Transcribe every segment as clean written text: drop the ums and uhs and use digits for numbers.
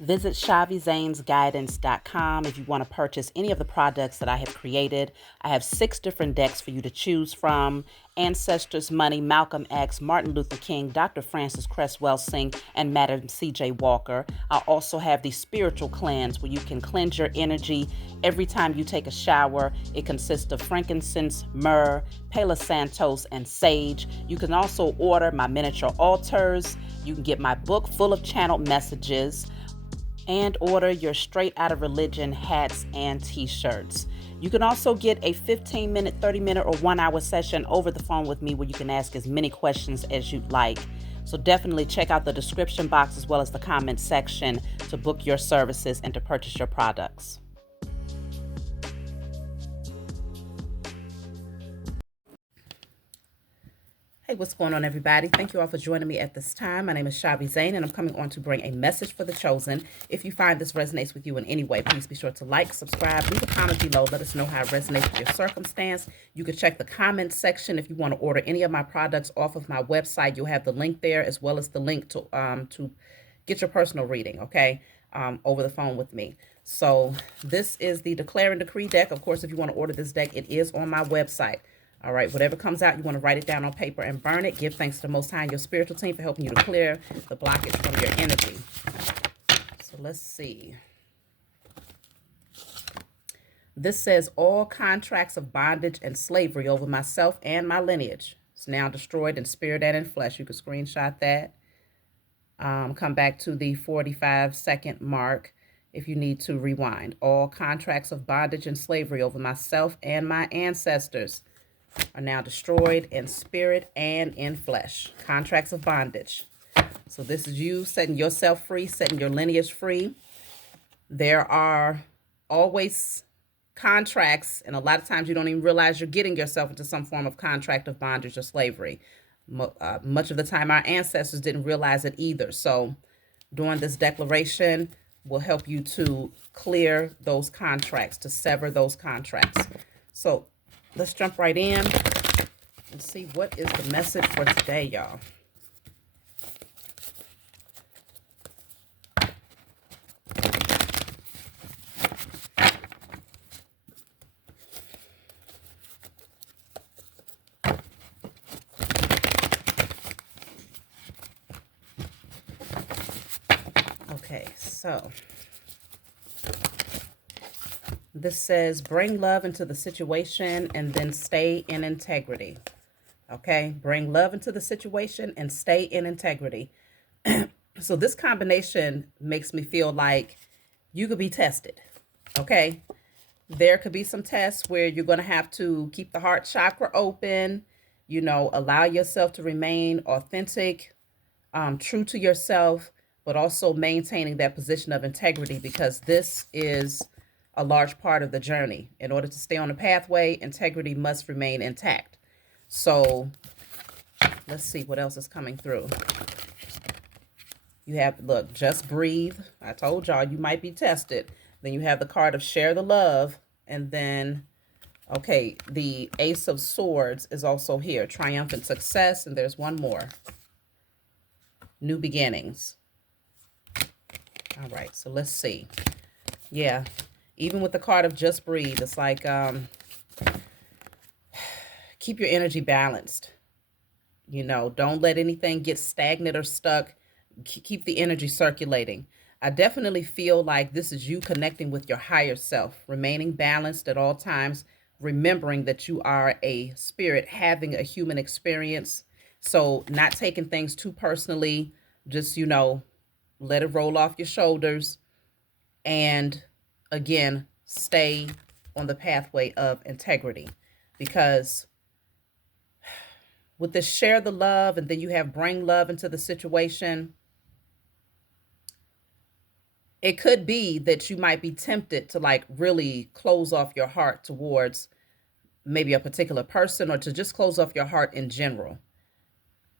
Visit ShaviZanesGuidance.com if you want to purchase any of the products that I have created. I have 6 different decks for you to choose from: Ancestors Money, Malcolm X, Martin Luther King, Dr. Francis Cress Welsing, and Madam C.J. Walker. I also have the Spiritual Cleanse, where you can cleanse your energy every time you take a shower. It consists of frankincense, myrrh, Palo Santos, and sage. You can also order my miniature altars. You can get my book full of channeled messages, and order your Straight Outta Religion hats and t-shirts. You can also get a 15-minute, 30-minute, or 1-hour session over the phone with me where you can ask as many questions as you'd like. So definitely check out the description box as well as the comment section to book your services and to purchase your products. Hey, what's going on, everybody? Thank you all for joining me at this time. My name is Shavi Zane, and I'm coming on to bring a message for the chosen. If you find this resonates with you in any way, please be sure to like, subscribe, leave a comment below. Let us know how it resonates with your circumstance. You can check the comments section if you want to order any of my products off of my website. You'll have the link there, as well as the link to get your personal reading, okay, over the phone with me. So this is the Declare and Decree deck. Of course, if you want to order this deck, it is on my website. All right, whatever comes out, you want to write it down on paper and burn it. Give thanks to the Most High and your spiritual team for helping you to clear the blockage from your energy. So let's see. This says, all contracts of bondage and slavery over myself and my lineage is now destroyed in spirit and in flesh. You can screenshot that. Come back to the 45-second mark if you need to rewind. All contracts of bondage and slavery over myself and my ancestors are now destroyed in spirit and in flesh. Contracts of bondage. So this is you setting yourself free, setting your lineage free. There are always contracts, and a lot of times you don't even realize you're getting yourself into some form of contract of bondage or slavery. Much of the time, our ancestors didn't realize it either. So doing this declaration will help you to clear those contracts, to sever those contracts. So let's jump right in and see what is the message for today, y'all. Okay, so this says, bring love into the situation and then stay in integrity. Okay, bring love into the situation and stay in integrity. So this combination makes me feel like you could be tested. Okay, there could be some tests where you're going to have to keep the heart chakra open, allow yourself to remain authentic, true to yourself, but also maintaining that position of integrity, because this is a large part of the journey. In order to stay on the pathway, integrity must remain intact. So let's see what else is coming through. You have, look, just breathe. I told y'all you might be tested. Then you have the card of share the love. And then, okay, the Ace of Swords is also here. Triumphant success. And there's one more. New beginnings. All right, so let's see. Yeah, even with the card of just breathe, it's like keep your energy balanced. Don't let anything get stagnant or stuck. Keep the energy circulating. I definitely feel like this is you connecting with your higher self, remaining balanced at all times, remembering that you are a spirit having a human experience. So not taking things too personally, just, let it roll off your shoulders. And again, stay on the pathway of integrity, because with this share the love and then you have bring love into the situation, it could be that you might be tempted to like really close off your heart towards maybe a particular person, or to just close off your heart in general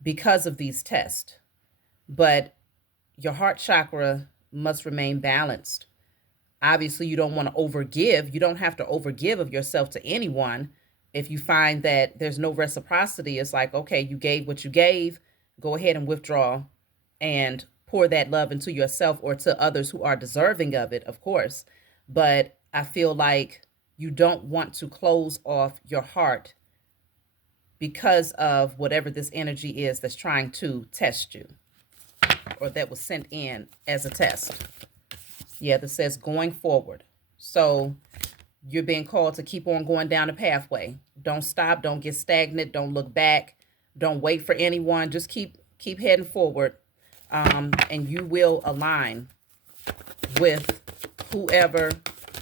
because of these tests. But your heart chakra must remain balanced. Obviously, you don't want to overgive. You don't have to overgive of yourself to anyone. If you find that there's no reciprocity, it's like, okay, you gave what you gave, go ahead and withdraw and pour that love into yourself or to others who are deserving of it, of course. But I feel like you don't want to close off your heart because of whatever this energy is that's trying to test you, or that was sent in as a test. Yeah, that says going forward. So you're being called to keep on going down the pathway. Don't stop. Don't get stagnant. Don't look back. Don't wait for anyone. Just keep heading forward, and you will align with whoever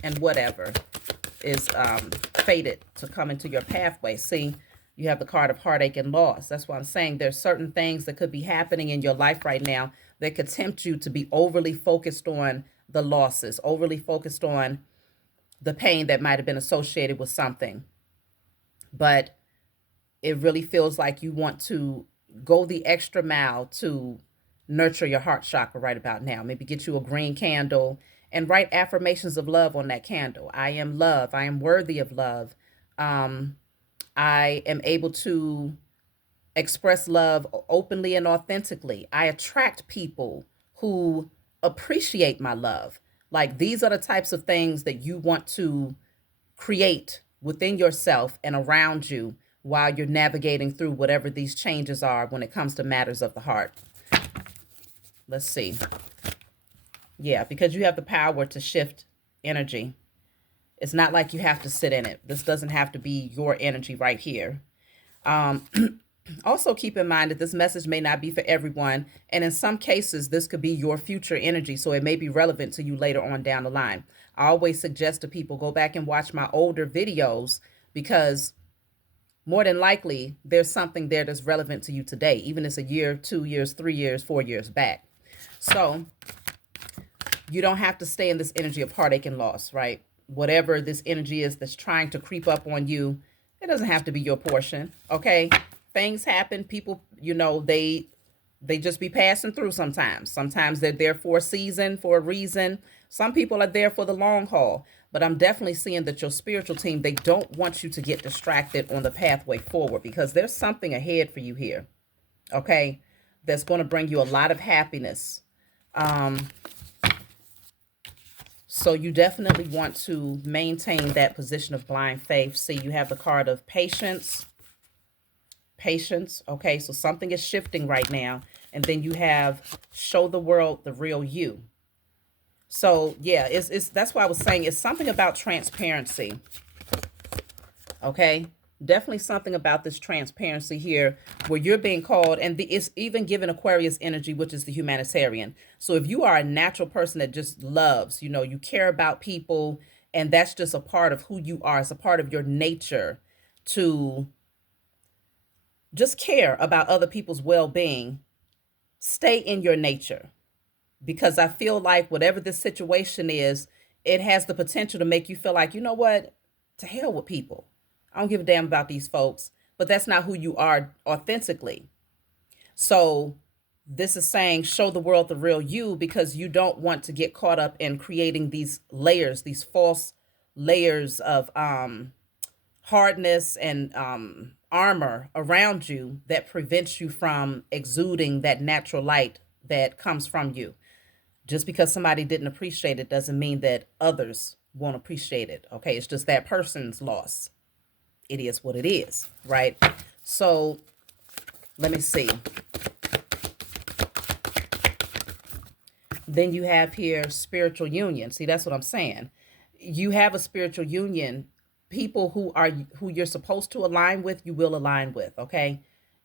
and whatever is fated to come into your pathway. See, you have the card of heartache and loss. That's why I'm saying there's certain things that could be happening in your life right now that could tempt you to be overly focused on the losses, overly focused on the pain that might have been associated with something. But it really feels like you want to go the extra mile to nurture your heart chakra right about now. Maybe get you a green candle and write affirmations of love on that candle. I am love. I am worthy of love. I am able to express love openly and authentically. I attract people who appreciate my love. Like, these are the types of things that you want to create within yourself and around you while you're navigating through whatever these changes are when it comes to matters of the heart. Let's see. Yeah, because you have the power to shift energy. It's not like you have to sit in it. This doesn't have to be your energy right here. Also, keep in mind that this message may not be for everyone. And in some cases, this could be your future energy. So it may be relevant to you later on down the line. I always suggest to people go back and watch my older videos, because more than likely there's something there that's relevant to you today, even if it's a year, 2 years, 3 years, 4 years back. So you don't have to stay in this energy of heartache and loss, right? Whatever this energy is that's trying to creep up on you, it doesn't have to be your portion, okay? Things happen. People, they just be passing through sometimes. Sometimes they're there for a season, for a reason. Some people are there for the long haul. But I'm definitely seeing that your spiritual team, they don't want you to get distracted on the pathway forward, because there's something ahead for you here, okay, that's going to bring you a lot of happiness. So you definitely want to maintain that position of blind faith. See, you have the card of patience. Patience, okay, so something is shifting right now. And then you have show the world the real you. So yeah, it's that's why I was saying it's something about transparency. Okay, definitely something about this transparency here, where you're being called, and it's even given Aquarius energy, which is the humanitarian. So if you are a natural person that just loves, you care about people, and that's just a part of who you are. It's a part of your nature to just care about other people's well-being. Stay in your nature. Because I feel like whatever this situation is, it has the potential to make you feel like, you know what, to hell with people. I don't give a damn about these folks. But that's not who you are authentically. So this is saying show the world the real you, because you don't want to get caught up in creating these layers, these false layers of hardness and armor around you that prevents you from exuding that natural light that comes from you. Just because somebody didn't appreciate it doesn't mean that others won't appreciate it. Okay, it's just that person's loss. It is what it is, right? So let me see. Then you have here spiritual union. See, that's what I'm saying. You have a spiritual union. People who you're supposed to align with, you will align with, okay?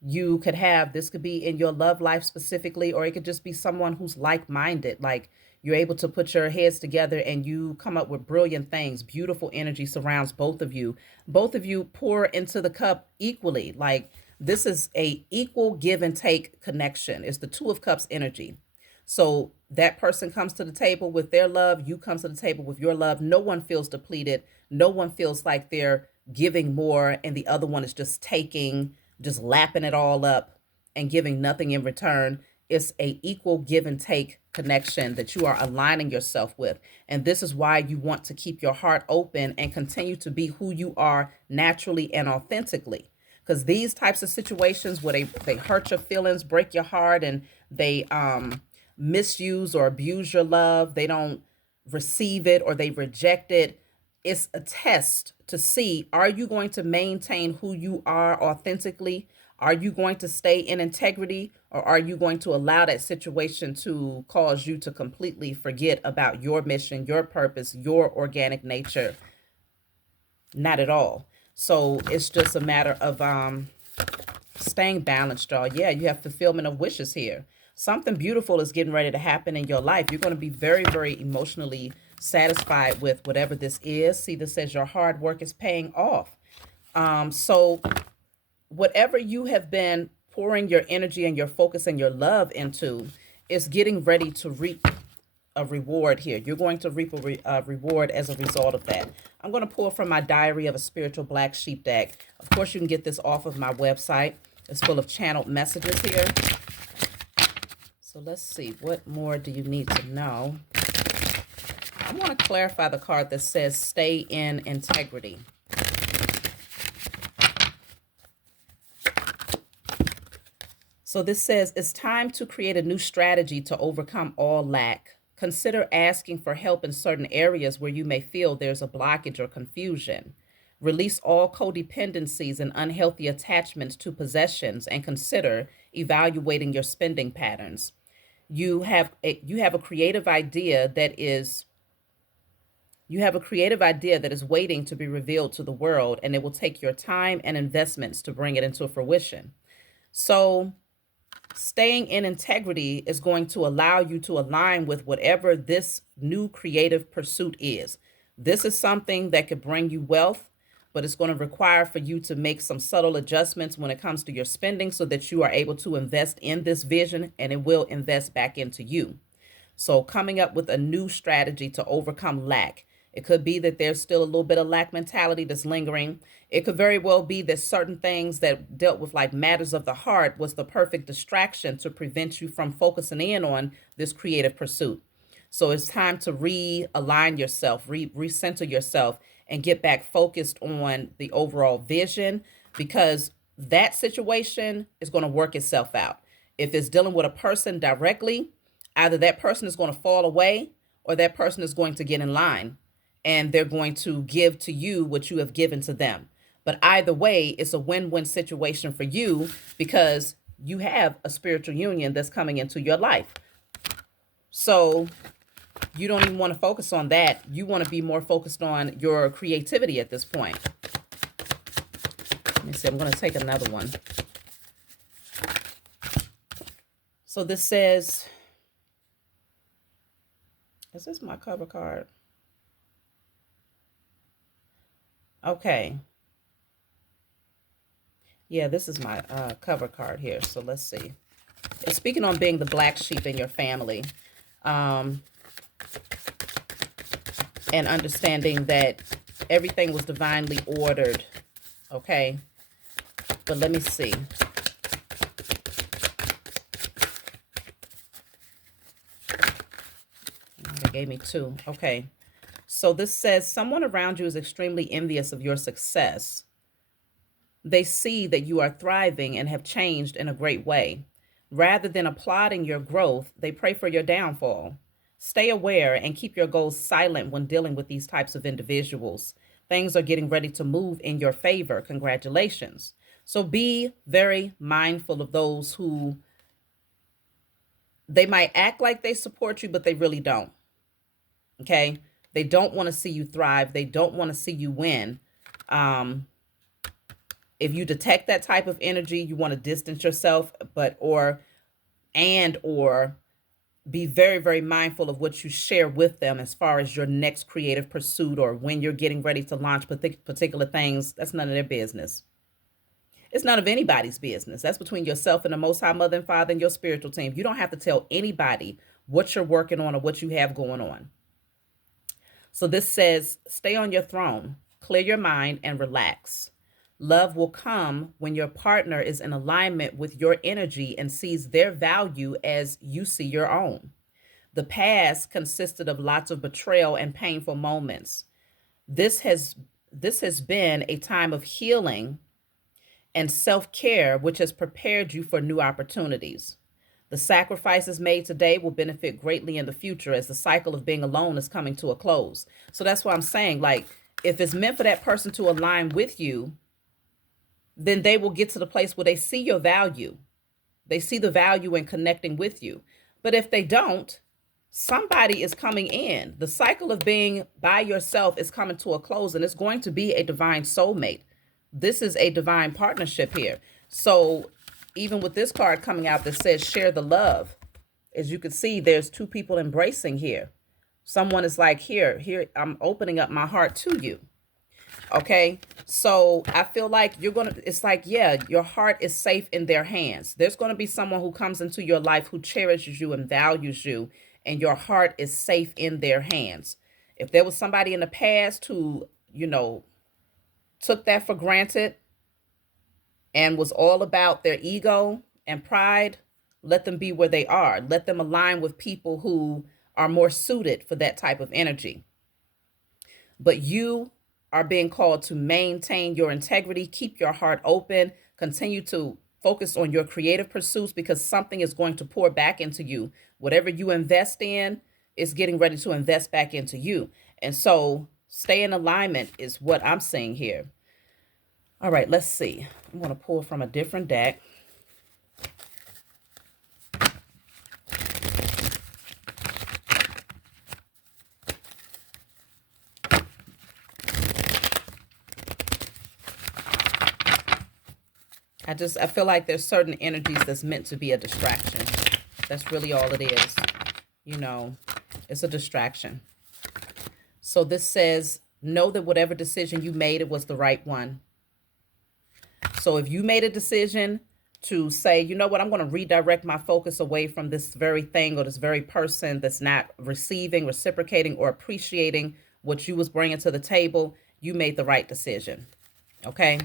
You could have, this could be in your love life specifically, or it could just be someone who's like-minded. Like, you're able to put your heads together and you come up with brilliant things. Beautiful energy surrounds both of you. Both of you pour into the cup equally. Like, this is a equal give and take connection. It's the Two of Cups energy. So that person comes to the table with their love. You come to the table with your love. No one feels depleted. No one feels like they're giving more and the other one is just taking, just lapping it all up and giving nothing in return. It's a equal give and take connection that you are aligning yourself with. And this is why you want to keep your heart open and continue to be who you are naturally and authentically. Because these types of situations where they hurt your feelings, break your heart, and they misuse or abuse your love. They don't receive it or they reject it. It's a test to see, are you going to maintain who you are authentically? Are you going to stay in integrity, or are you going to allow that situation to cause you to completely forget about your mission, your purpose, your organic nature? Not at all. So it's just a matter of staying balanced, y'all. Yeah, you have fulfillment of wishes here. Something beautiful is getting ready to happen in your life. You're going to be very, very emotionally satisfied with whatever this is. See, this says your hard work is paying off. So whatever you have been pouring your energy and your focus and your love into is getting ready to reap a reward here. You're going to reap a reward as a result of that. I'm going to pull from my Diary of a Spiritual Black Sheep deck. Of course, you can get this off of my website. It's full of channeled messages here. So let's see. What more do you need to know? I want to clarify the card that says stay in integrity. So this says it's time to create a new strategy to overcome all lack. Consider asking for help in certain areas where you may feel there's a blockage or confusion. Release all codependencies and unhealthy attachments to possessions and consider evaluating your spending patterns. You have a creative idea that is waiting to be revealed to the world, and it will take your time and investments to bring it into fruition. So staying in integrity is going to allow you to align with whatever this new creative pursuit is. This is something that could bring you wealth, but it's going to require for you to make some subtle adjustments when it comes to your spending so that you are able to invest in this vision, and it will invest back into you. So coming up with a new strategy to overcome lack. It could be that there's still a little bit of lack mentality that's lingering. It could very well be that certain things that dealt with like matters of the heart was the perfect distraction to prevent you from focusing in on this creative pursuit. So it's time to realign yourself, recenter yourself, and get back focused on the overall vision, because that situation is going to work itself out. If it's dealing with a person directly, either that person is going to fall away or that person is going to get in line and they're going to give to you what you have given to them. But either way, it's a win-win situation for you because you have a spiritual union that's coming into your life. So you don't even want to focus on that. You want to be more focused on your creativity at this point. Let me see. I'm going to take another one. So this says, is this my cover card? Okay. Yeah, this is my cover card here. So let's see. It's speaking on being the black sheep in your family. And understanding that everything was divinely ordered. Okay. But let me see. They gave me two. Okay. So this says someone around you is extremely envious of your success. They see that you are thriving and have changed in a great way. Rather than applauding your growth, they pray for your downfall. Stay aware and keep your goals silent when dealing with these types of individuals. Things are getting ready to move in your favor. Congratulations. So be very mindful of those who they might act like they support you, but they really don't. Okay. They don't want to see you thrive. They don't want to see you win. If you detect that type of energy, you want to distance yourself, or be very, very mindful of what you share with them as far as your next creative pursuit or when you're getting ready to launch particular things. That's none of their business. It's none of anybody's business. That's between yourself and the Most High Mother and Father and your spiritual team. You don't have to tell anybody what you're working on or what you have going on. So this says, stay on your throne, clear your mind, and relax. Love will come when your partner is in alignment with your energy and sees their value as you see your own. The past consisted of lots of betrayal and painful moments. This has been a time of healing and self-care, which has prepared you for new opportunities. The sacrifices made today will benefit greatly in the future as the cycle of being alone is coming to a close. So that's why I'm saying, like, if it's meant for that person to align with you, then they will get to the place where they see your value. They see the value in connecting with you. But if they don't, somebody is coming in. The cycle of being by yourself is coming to a close, and it's going to be a divine soulmate. This is a divine partnership here. So even with this card coming out that says share the love, as you can see, there's two people embracing here. Someone is like, here, I'm opening up my heart to you. Okay, so I feel like it's like, yeah, your heart is safe in their hands. There's going to be someone who comes into your life who cherishes you and values you, and your heart is safe in their hands. If there was somebody in the past who, took that for granted and was all about their ego and pride, let them be where they are. Let them align with people who are more suited for that type of energy. But you are being called to maintain your integrity, keep your heart open, continue to focus on your creative pursuits, because something is going to pour back into you. Whatever you invest in is getting ready to invest back into you. And so stay in alignment is what I'm seeing here. All right, let's see. I'm going to pull from a different deck. I feel like there's certain energies that's meant to be a distraction. That's really all it is. It's a distraction. So this says, know that whatever decision you made, it was the right one. So if you made a decision to say, you know what, I'm going to redirect my focus away from this very thing or this very person that's not receiving, reciprocating, or appreciating what you was bringing to the table, you made the right decision. Okay?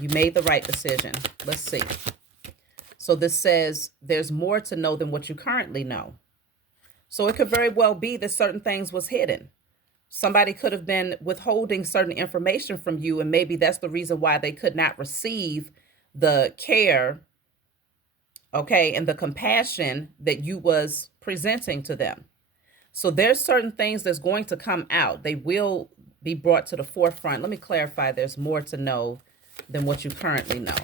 You made the right decision. Let's see. So this says there's more to know than what you currently know. So it could very well be that certain things was hidden. Somebody could have been withholding certain information from you, and maybe that's the reason why they could not receive the care, okay, and the compassion that you was presenting to them. So there's certain things that's going to come out. They will be brought to the forefront. Let me clarify. There's more to know than what you currently know.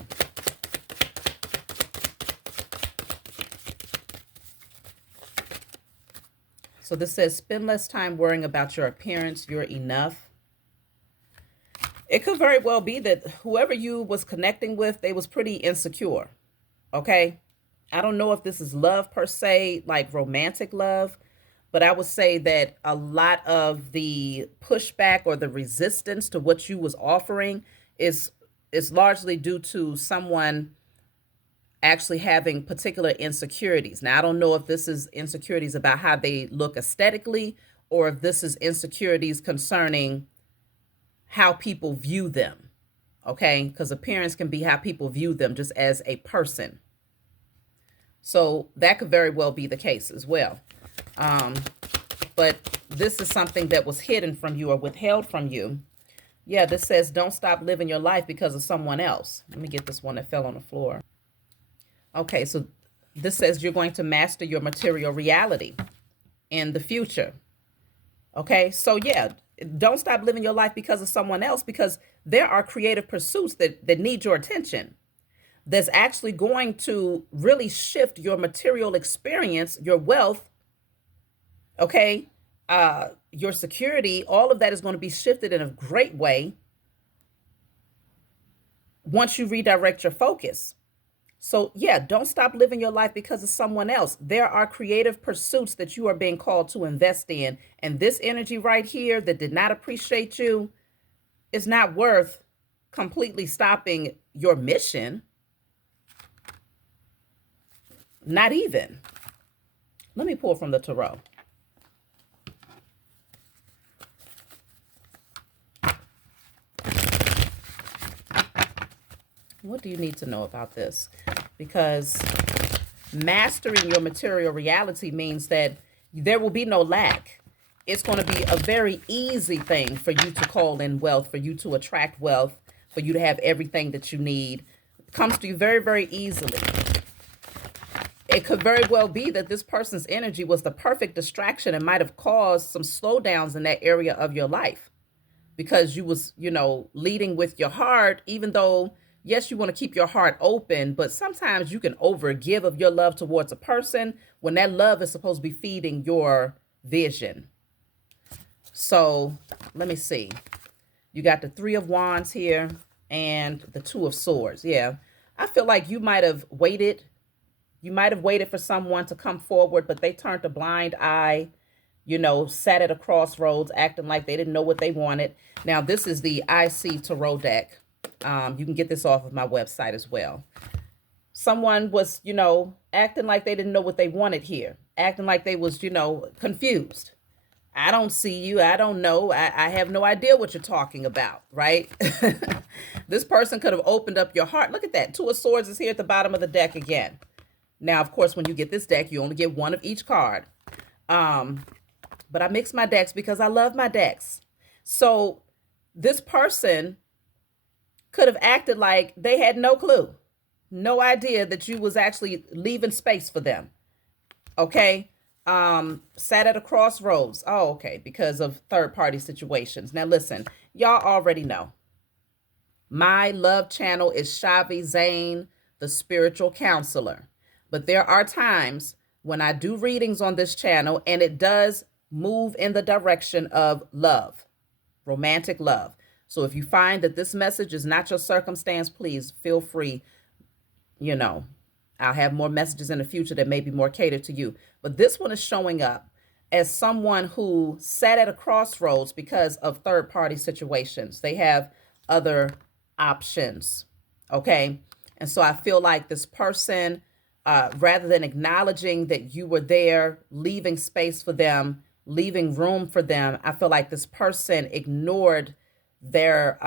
So this says, spend less time worrying about your appearance. You're enough. It could very well be that whoever you was connecting with, they was pretty insecure. Okay. I don't know if this is love per se, like romantic love, but I would say that a lot of the pushback or the resistance to what you was offering is largely due to someone actually having particular insecurities. Now, I don't know if this is insecurities about how they look aesthetically, or if this is insecurities concerning how people view them. Okay? Because appearance can be how people view them just as a person. So that could very well be the case as well. But this is something that was hidden from you or withheld from you. Yeah, this says don't stop living your life because of someone else. Let me get this one that fell on the floor. Okay, so this says you're going to master your material reality in the future. Okay, so yeah, don't stop living your life because of someone else, because there are creative pursuits that need your attention. That's actually going to really shift your material experience, your wealth, okay, your security, all of that is going to be shifted in a great way once you redirect your focus. So yeah, don't stop living your life because of someone else. There are creative pursuits that you are being called to invest in. And this energy right here that did not appreciate you is not worth completely stopping your mission. Not even. Let me pull from the tarot. What do you need to know about this? Because mastering your material reality means that there will be no lack. It's going to be a very easy thing for you to call in wealth, for you to attract wealth, for you to have everything that you need. It comes to you very, very easily. it could very well be that this person's energy was the perfect distraction and might have caused some slowdowns in that area of your life because you was, leading with your heart, even though, yes, you want to keep your heart open, but sometimes you can overgive of your love towards a person when that love is supposed to be feeding your vision. So let me see. You got the Three of Wands here and the Two of Swords. Yeah. I feel like you might have waited. You might have waited for someone to come forward, but they turned a blind eye, sat at a crossroads, acting like they didn't know what they wanted. Now, this is the IC Tarot deck. You can get this off of my website as well. Someone was, acting like they didn't know what they wanted here, acting like they was, confused. I don't see you. I don't know. I have no idea what you're talking about, right? This person could have opened up your heart. Look at that. Two of Swords is here at the bottom of the deck again. Now, of course, when you get this deck, you only get one of each card. But I mix my decks because I love my decks. So this person could have acted like they had no clue, no idea that you was actually leaving space for them. Okay. Sat at a crossroads. Oh, okay. Because of third party situations. Now, listen, y'all already know. My love channel is Shavi Zane, the spiritual counselor. But there are times when I do readings on this channel and it does move in the direction of love, romantic love. So if you find that this message is not your circumstance, please feel free. I'll have more messages in the future that may be more catered to you. But this one is showing up as someone who sat at a crossroads because of third party situations. They have other options. Okay. And so I feel like this person, rather than acknowledging that you were there, leaving space for them, leaving room for them, I feel like this person ignored their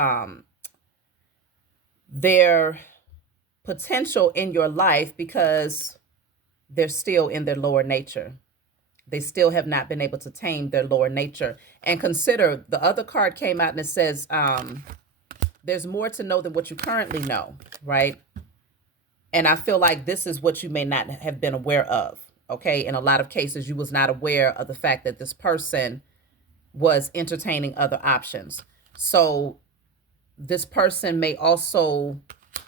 potential in your life because they're still in their lower nature. They still have not been able to tame their lower nature. And consider, the other card came out and it says, there's more to know than what you currently know, right? And I feel like this is what you may not have been aware of. Okay. In a lot of cases, you was not aware of the fact that this person was entertaining other options. So this person may also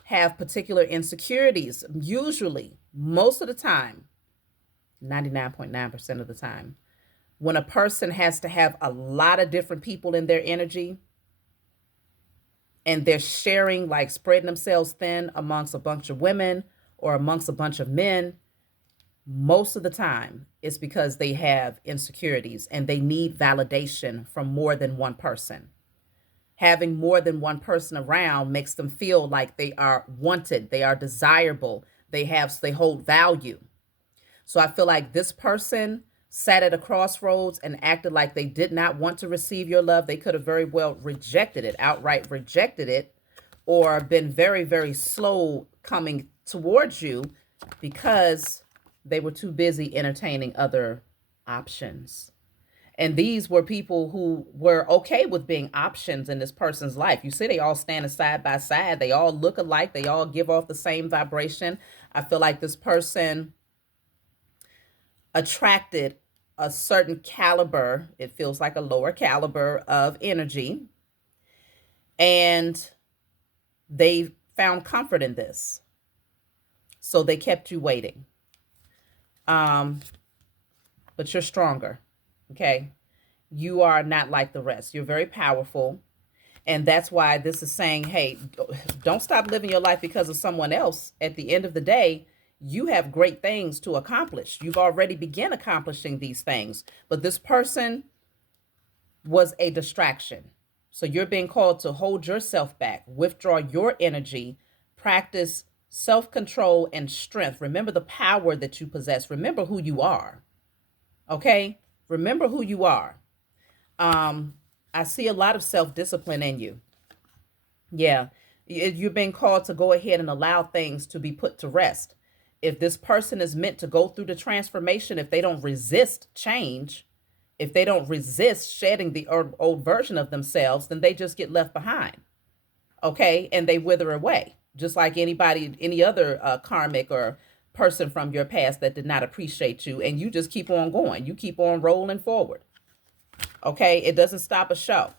have particular insecurities. Usually, most of the time, 99.9% of the time, when a person has to have a lot of different people in their energy and they're sharing, like spreading themselves thin amongst a bunch of women or amongst a bunch of men, most of the time it's because they have insecurities and they need validation from more than one person. Having more than one person around makes them feel like they are wanted, they are desirable, they hold value. So I feel like this person sat at a crossroads and acted like they did not want to receive your love. They could have very well rejected it, outright rejected it, or been very, very slow coming towards you because they were too busy entertaining other options. And these were people who were okay with being options in this person's life. You see, they all standing side by side. They all look alike. They all give off the same vibration. I feel like this person attracted a certain caliber. It feels like a lower caliber of energy. And they found comfort in this. So they kept you waiting. But you're stronger. Okay. You are not like the rest. You're very powerful. And that's why this is saying, hey, don't stop living your life because of someone else. At the end of the day, you have great things to accomplish. You've already begun accomplishing these things. But this person was a distraction. So you're being called to hold yourself back, withdraw your energy, practice self-control and strength. Remember the power that you possess. Remember who you are. Okay? Remember who you are. I see a lot of self-discipline in you. Yeah. You're being called to go ahead and allow things to be put to rest. If this person is meant to go through the transformation, if they don't resist change, if they don't resist shedding the old version of themselves, then they just get left behind. Okay. And they wither away, just like any other karmic or person from your past that did not appreciate you, and you just keep on going. You keep on rolling forward. Okay, it doesn't stop a show.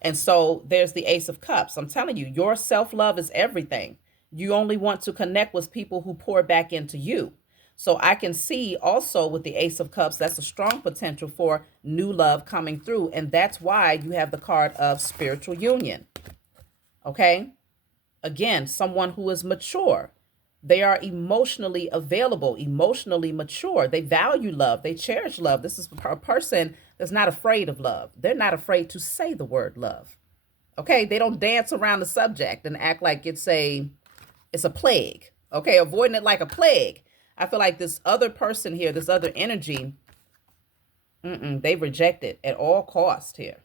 And so there's the Ace of Cups. I'm telling you, your self-love is everything. You only want to connect with people who pour back into you. So I can see also with the Ace of Cups, that's a strong potential for new love coming through. And that's why you have the card of spiritual union. Okay. Again, someone who is mature. They are emotionally available, emotionally mature. They value love. They cherish love. This is a person that's not afraid of love. They're not afraid to say the word love. Okay. They don't dance around the subject and act like it's a plague. Okay. Avoiding it like a plague. I feel like this other person here, this other energy, they reject it at all costs here.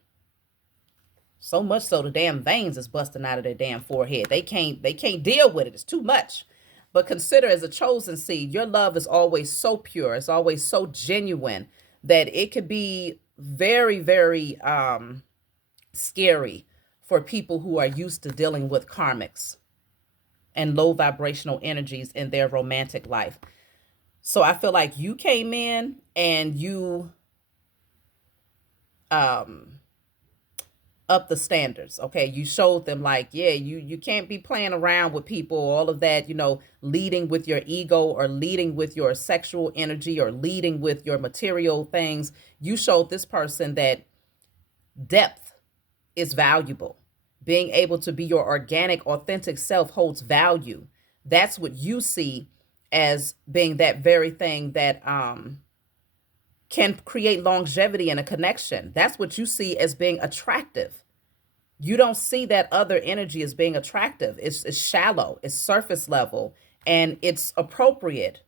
So much so the damn veins is busting out of their damn forehead. They can't deal with it. It's too much. But consider, as a chosen seed, your love is always so pure. It's always so genuine that it could be very, very scary for people who are used to dealing with karmics and low vibrational energies in their romantic life. So I feel like you came in and you up the standards. Okay. You showed them like, yeah, you can't be playing around with people, all of that, leading with your ego or leading with your sexual energy or leading with your material things. You showed this person that depth is valuable. Being able to be your organic, authentic self holds value. That's what you see as being that very thing that can create longevity in a connection. That's what you see as being attractive. You don't see that other energy as being attractive. It's shallow, it's surface level, and it's appropriate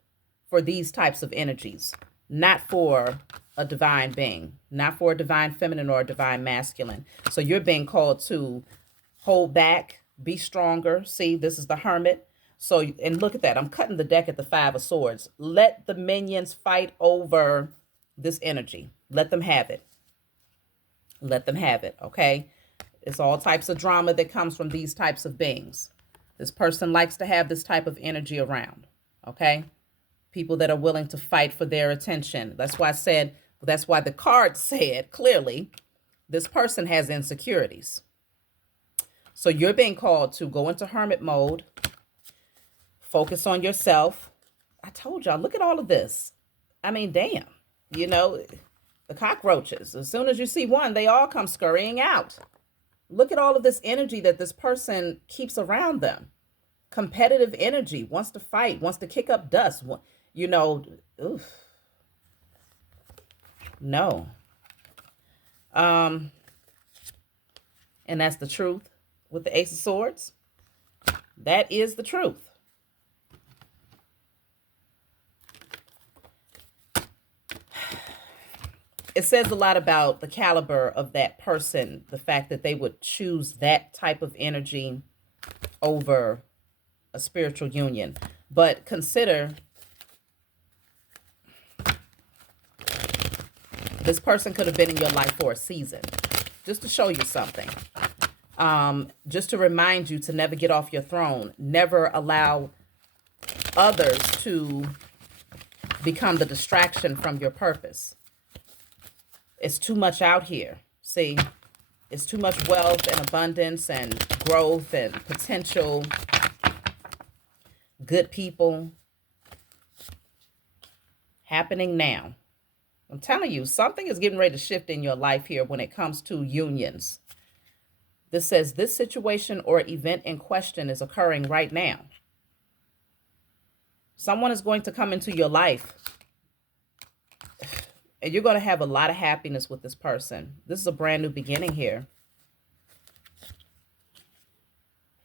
for these types of energies, not for a divine being, not for a divine feminine or a divine masculine. So you're being called to hold back, be stronger. See, this is the Hermit. So, and look at that. I'm cutting the deck at the Five of Swords. Let the minions fight over this energy. Let them have it. Let them have it. Okay. It's all types of drama that comes from these types of beings. This person likes to have this type of energy around. Okay. People that are willing to fight for their attention. That's why the card said clearly, this person has insecurities. So you're being called to go into hermit mode. Focus on yourself. I told y'all, look at all of this. I mean, damn, the cockroaches, as soon as you see one, they all come scurrying out. Look at all of this energy that this person keeps around them. Competitive energy, wants to fight, wants to kick up dust, oof. No. And that's the truth with the Ace of Swords. That is the truth. It says a lot about the caliber of that person, the fact that they would choose that type of energy over a spiritual union. But consider, this person could have been in your life for a season, just to show you something. Just to remind you to never get off your throne, never allow others to become the distraction from your purpose. It's too much out here. See, it's too much wealth and abundance and growth and potential, good people happening now. I'm telling you, something is getting ready to shift in your life here when it comes to unions. This says this situation or event in question is occurring right now. Someone is going to come into your life and you're going to have a lot of happiness with this person. This is a brand new beginning here.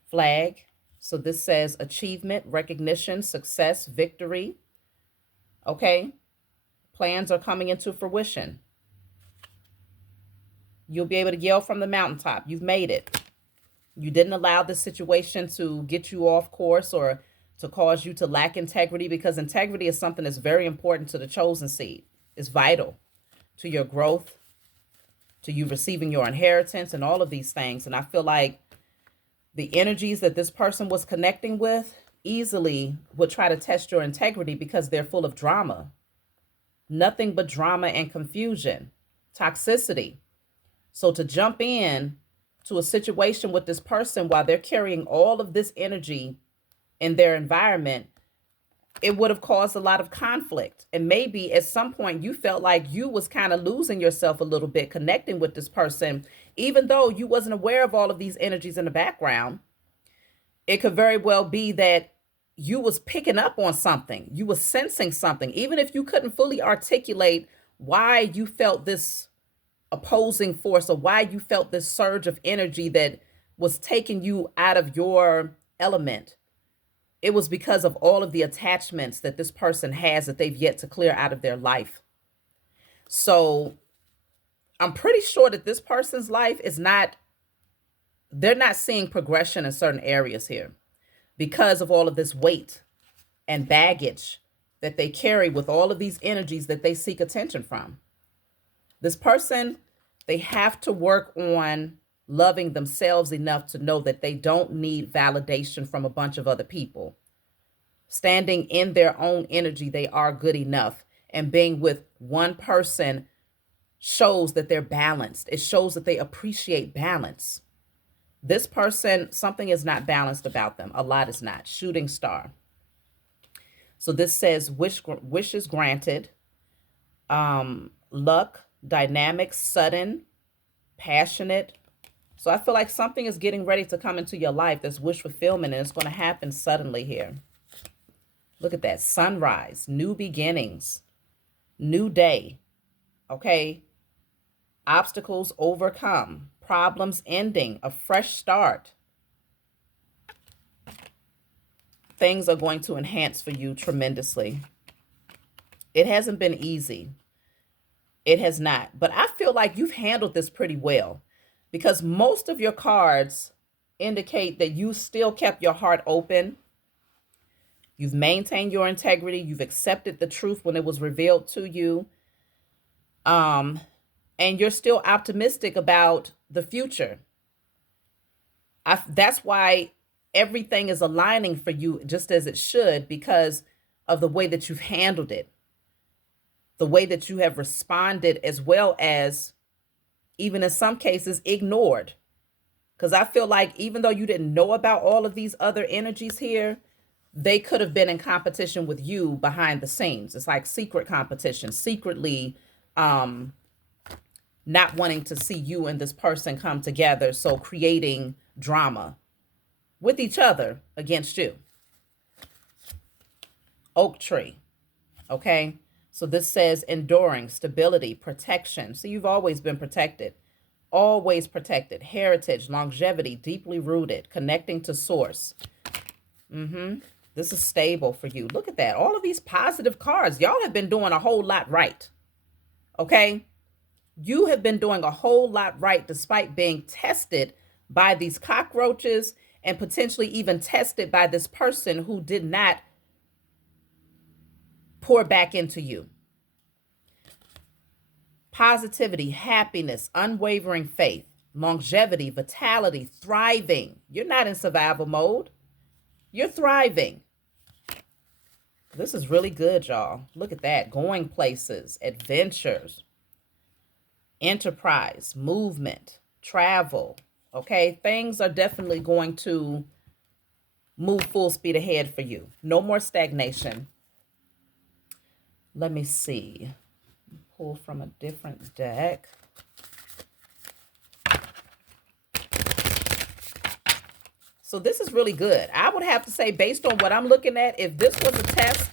Flag. So this says achievement, recognition, success, victory. Okay. Plans are coming into fruition. You'll be able to yell from the mountaintop. You've made it. You didn't allow this situation to get you off course or to cause you to lack integrity, because integrity is something that's very important to the chosen seed. It's vital to your growth, to you receiving your inheritance and all of these things. And I feel like the energies that this person was connecting with, easily would try to test your integrity because they're full of drama. Nothing but drama and confusion, toxicity. So to jump in to a situation with this person while they're carrying all of this energy in their environment, it would have caused a lot of conflict. And maybe at some point you felt like you was kind of losing yourself a little bit connecting with this person, even though you wasn't aware of all of these energies in the background. It could very well be that you was picking up on something, you was sensing something, even if you couldn't fully articulate why you felt this opposing force or why you felt this surge of energy that was taking you out of your element. It was because of all of the attachments that this person has that they've yet to clear out of their life. So I'm pretty sure that this person's life is not, they're not seeing progression in certain areas here because of all of this weight and baggage that they carry with all of these energies that they seek attention from. This person, they have to work on loving themselves enough to know that they don't need validation from a bunch of other people. Standing in their own energy, they are good enough. And being with one person shows that they're balanced. It shows that they appreciate balance. This person, something is not balanced about them. A lot is not. Shooting star. So this says wishes granted, luck, dynamic, sudden, passionate. So I feel like something is getting ready to come into your life. There's wish fulfillment, and it's going to happen suddenly here. Look at that. Sunrise, new beginnings, new day. Okay. Obstacles overcome, problems ending, a fresh start. Things are going to enhance for you tremendously. It hasn't been easy. It has not. But I feel like you've handled this pretty well because most of your cards indicate that you still kept your heart open. You've maintained your integrity. You've accepted the truth when it was revealed to you. And you're still optimistic about the future. That's why everything is aligning for you just as it should, because of the way that you've handled it, the way that you have responded, as well as even in some cases ignored. Because I feel like even though you didn't know about all of these other energies here, they could have been in competition with you behind the scenes. It's like secret competition, secretly not wanting to see you and this person come together. So creating drama with each other against you. Oak tree. Okay. So this says enduring, stability, protection. So you've always been protected. Always protected. Heritage, longevity, deeply rooted, connecting to source. This is stable for you. Look at that. All of these positive cards. Y'all have been doing a whole lot right. Okay? You have been doing a whole lot right despite being tested by these cockroaches and potentially even tested by this person who did not pour back into you. Positivity, happiness, unwavering faith, longevity, vitality, thriving. You're not in survival mode. You're thriving. This is really good, y'all. Look at that. Going places, adventures, enterprise, movement, travel. Okay, things are definitely going to move full speed ahead for you. No more stagnation. Let me see. Pull from a different deck. So this is really good. I would have to say, based on what I'm looking at, if this was a test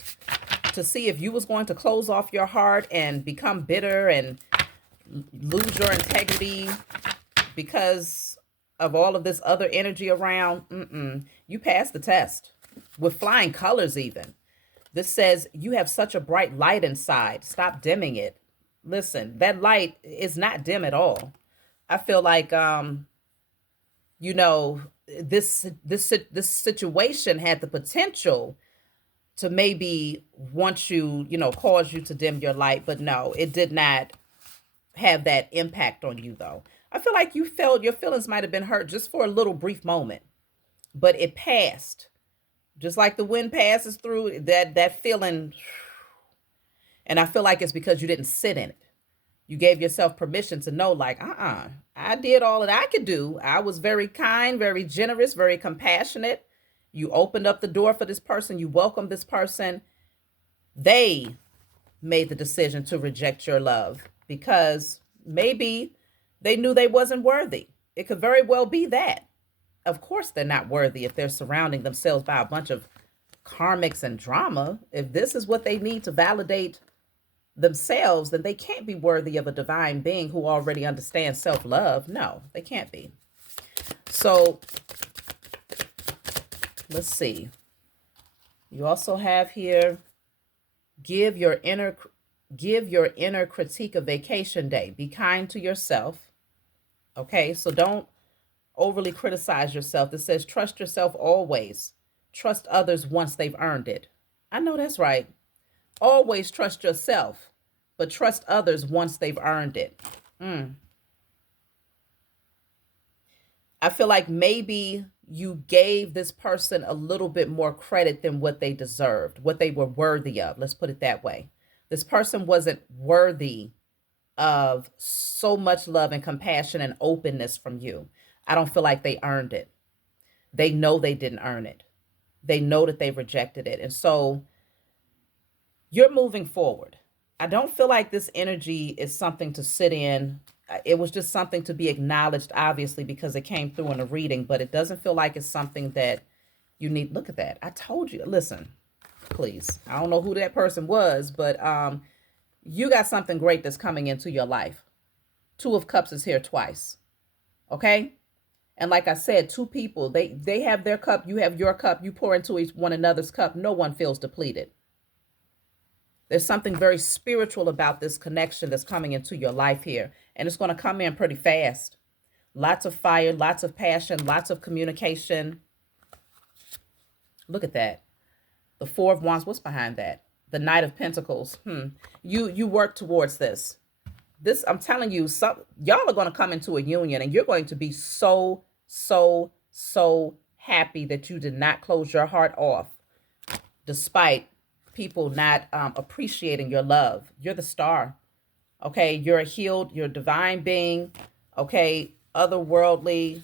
to see if you was going to close off your heart and become bitter and lose your integrity because of all of this other energy around, you passed the test with flying colors even. This says you have such a bright light inside. Stop dimming it. Listen, that light is not dim at all. I feel like, you know, this situation had the potential to maybe want you, you know, cause you to dim your light. But no, it did not have that impact on you, though. I feel like you felt your feelings might have been hurt just for a little brief moment, but it passed Just like the wind passes through that feeling. And I feel like it's because you didn't sit in it. You gave yourself permission to know, like, I did all that I could do. I was very kind, very generous, very compassionate. You opened up the door for this person. You welcomed this person. They made the decision to reject your love because maybe they knew they wasn't worthy. It could very well be that. Of course, they're not worthy if they're surrounding themselves by a bunch of karmics and drama. If this is what they need to validate themselves, then they can't be worthy of a divine being who already understands self-love. No, they can't be. So let's see. You also have here, give your inner critique a vacation day. Be kind to yourself. Okay, so don't overly criticize yourself. It says trust yourself always. Trust others once they've earned it. I know that's right. Always trust yourself, but trust others once they've earned it. I feel like maybe you gave this person a little bit more credit than what they deserved, what they were worthy of. Let's put it that way. This person wasn't worthy of so much love and compassion and openness from you. I don't feel like they earned it. They know they didn't earn it. They know that they rejected it. And so you're moving forward. I don't feel like this energy is something to sit in. It was just something to be acknowledged, obviously, because it came through in the reading, but it doesn't feel like it's something that you need. Look at that. I told you. Listen, please. I don't know who that person was, but you got something great that's coming into your life. Two of Cups is here twice. Okay? And like I said, two people, they have their cup, you have your cup, you pour into each one another's cup. No one feels depleted. There's something very spiritual about this connection that's coming into your life here. And it's going to come in pretty fast. Lots of fire, lots of passion, lots of communication. Look at that. The Four of Wands, what's behind that? The Knight of Pentacles. You work towards this. This, I'm telling you, y'all are going to come into a union and you're going to be so happy that you did not close your heart off despite people not appreciating your love. You're the star. Okay, you're a healed, you're a divine being, okay, otherworldly,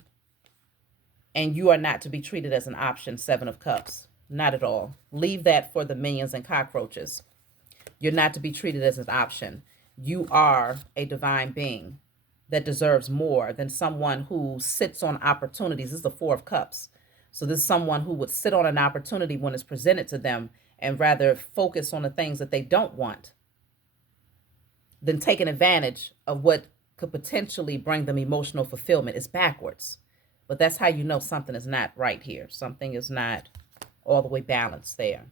and you are not to be treated as an option, Seven of Cups. Not at all. Leave that for the minions and cockroaches. You're not to be treated as an option. You are a divine being that deserves more than someone who sits on opportunities. This is the Four of Cups. So this is someone who would sit on an opportunity when it's presented to them and rather focus on the things that they don't want than taking advantage of what could potentially bring them emotional fulfillment. It's backwards. But that's how you know something is not right here. Something is not all the way balanced there.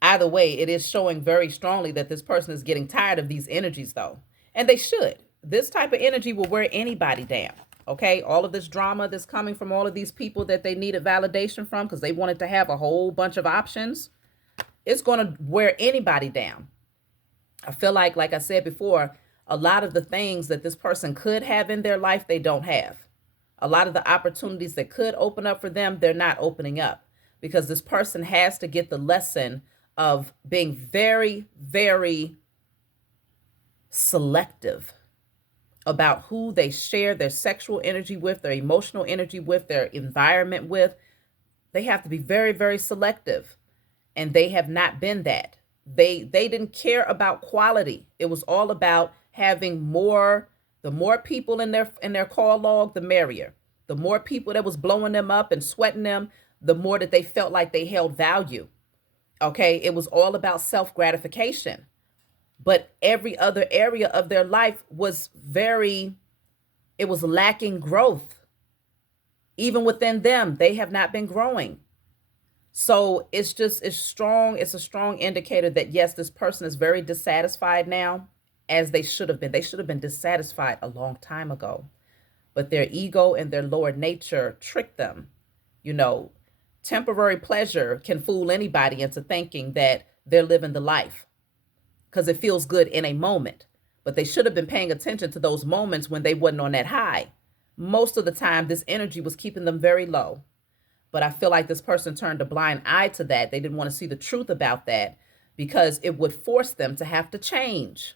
Either way, it is showing very strongly that this person is getting tired of these energies, though. And they should. This type of energy will wear anybody down. Okay? All of this drama that's coming from all of these people that they needed validation from because they wanted to have a whole bunch of options. It's going to wear anybody down. I feel like I said before, a lot of the things that this person could have in their life, they don't have. A lot of the opportunities that could open up for them, they're not opening up because this person has to get the lesson of being very, very selective about who they share their sexual energy with, their emotional energy with, their environment with. They have to be very, very selective. And they have not been that. They didn't care about quality. It was all about having more. The more people in their call log, the merrier. The more people that was blowing them up and sweating them, the more that they felt like they held value. Okay, it was all about self-gratification. But every other area of their life was it was lacking growth. Even within them, they have not been growing. So it's a strong indicator that yes, this person is very dissatisfied now, as they should have been. They should have been dissatisfied a long time ago. But their ego and their lower nature tricked them. You know, temporary pleasure can fool anybody into thinking that they're living the life because it feels good in a moment. But they should have been paying attention to those moments when they wasn't on that high. Most of the time, this energy was keeping them very low. But I feel like this person turned a blind eye to that. They didn't want to see the truth about that because it would force them to have to change.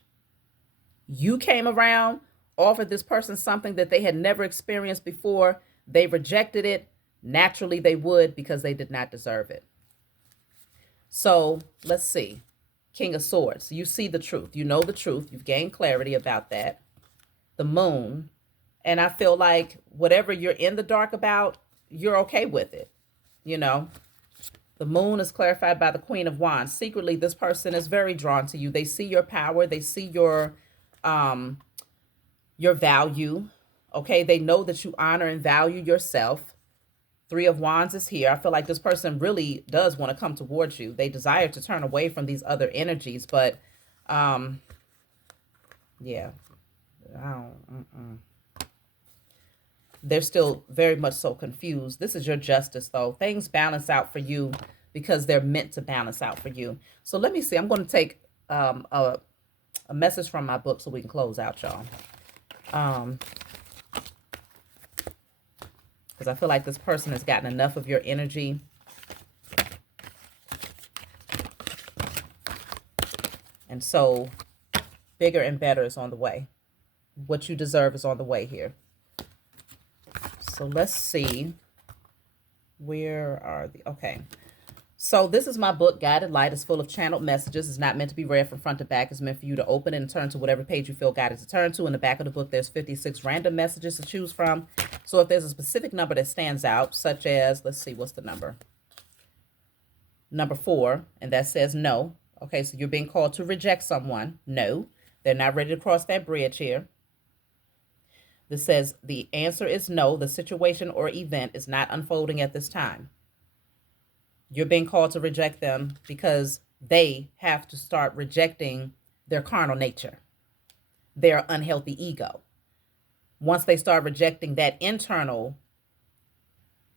You came around, offered this person something that they had never experienced before. They rejected it. Naturally, they would because they did not deserve it. So let's see. King of Swords. You see the truth. You know the truth. You've gained clarity about that. The Moon. And I feel like whatever you're in the dark about, you're okay with it. You know, the Moon is clarified by the Queen of Wands. Secretly, this person is very drawn to you. They see your power. They see your value. Okay. They know that you honor and value yourself. Three of Wands is here. I feel like this person really does want to come towards you. They desire to turn away from these other energies, but yeah, they're still very much so confused. This is your justice, though. Things balance out for you because they're meant to balance out for you. So let me see. I'm going to take a message from my book so we can close out, y'all. Because I feel like this person has gotten enough of your energy. And so bigger and better is on the way. What you deserve is on the way here. So let's see. Where are the... Okay. So this is my book, Guided Light. It's full of channeled messages. It's not meant to be read from front to back. It's meant for you to open and turn to whatever page you feel guided to turn to. In the back of the book, there's 56 random messages to choose from. So if there's a specific number that stands out, such as, let's see, what's the number? Number 4, and that says no. Okay, so you're being called to reject someone. No, they're not ready to cross that bridge here. This says the answer is no. The situation or event is not unfolding at this time. You're being called to reject them because they have to start rejecting their carnal nature, their unhealthy ego. Once they start rejecting that internal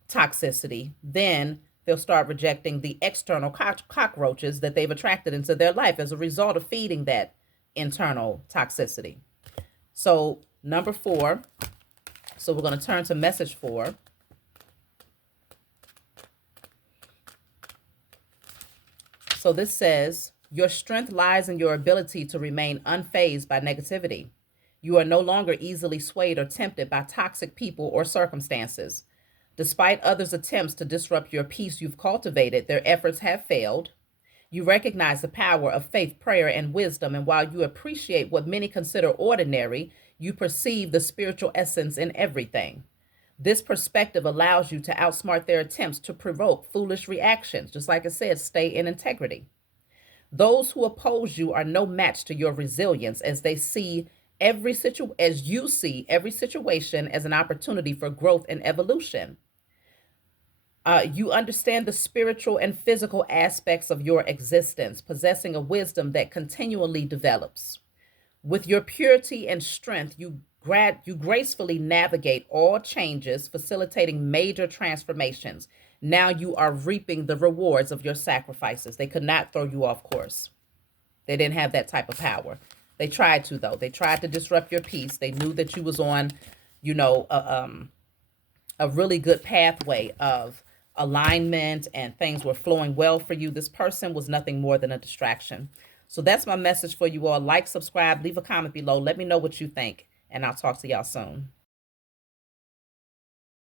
toxicity, then they'll start rejecting the external cockroaches that they've attracted into their life as a result of feeding that internal toxicity. So number 4. So we're going to turn to message 4. So this says, your strength lies in your ability to remain unfazed by negativity. You are no longer easily swayed or tempted by toxic people or circumstances. Despite others' attempts to disrupt your peace you've cultivated, their efforts have failed. You recognize the power of faith, prayer, and wisdom, and while you appreciate what many consider ordinary, you perceive the spiritual essence in everything. This perspective allows you to outsmart their attempts to provoke foolish reactions. Just like it says, stay in integrity. Those who oppose you are no match to your resilience as you see every situation as an opportunity for growth and evolution. You understand the spiritual and physical aspects of your existence, possessing a wisdom that continually develops. With your purity and strength, you gracefully navigate all changes, facilitating major transformations. Now you are reaping the rewards of your sacrifices. They could not throw you off course. They didn't have that type of power. They tried to, though. They tried to disrupt your peace. They knew that you was on, a really good pathway of alignment and things were flowing well for you. This person was nothing more than a distraction. So that's my message for you all. Like, subscribe, leave a comment below. Let me know what you think, and I'll talk to y'all soon.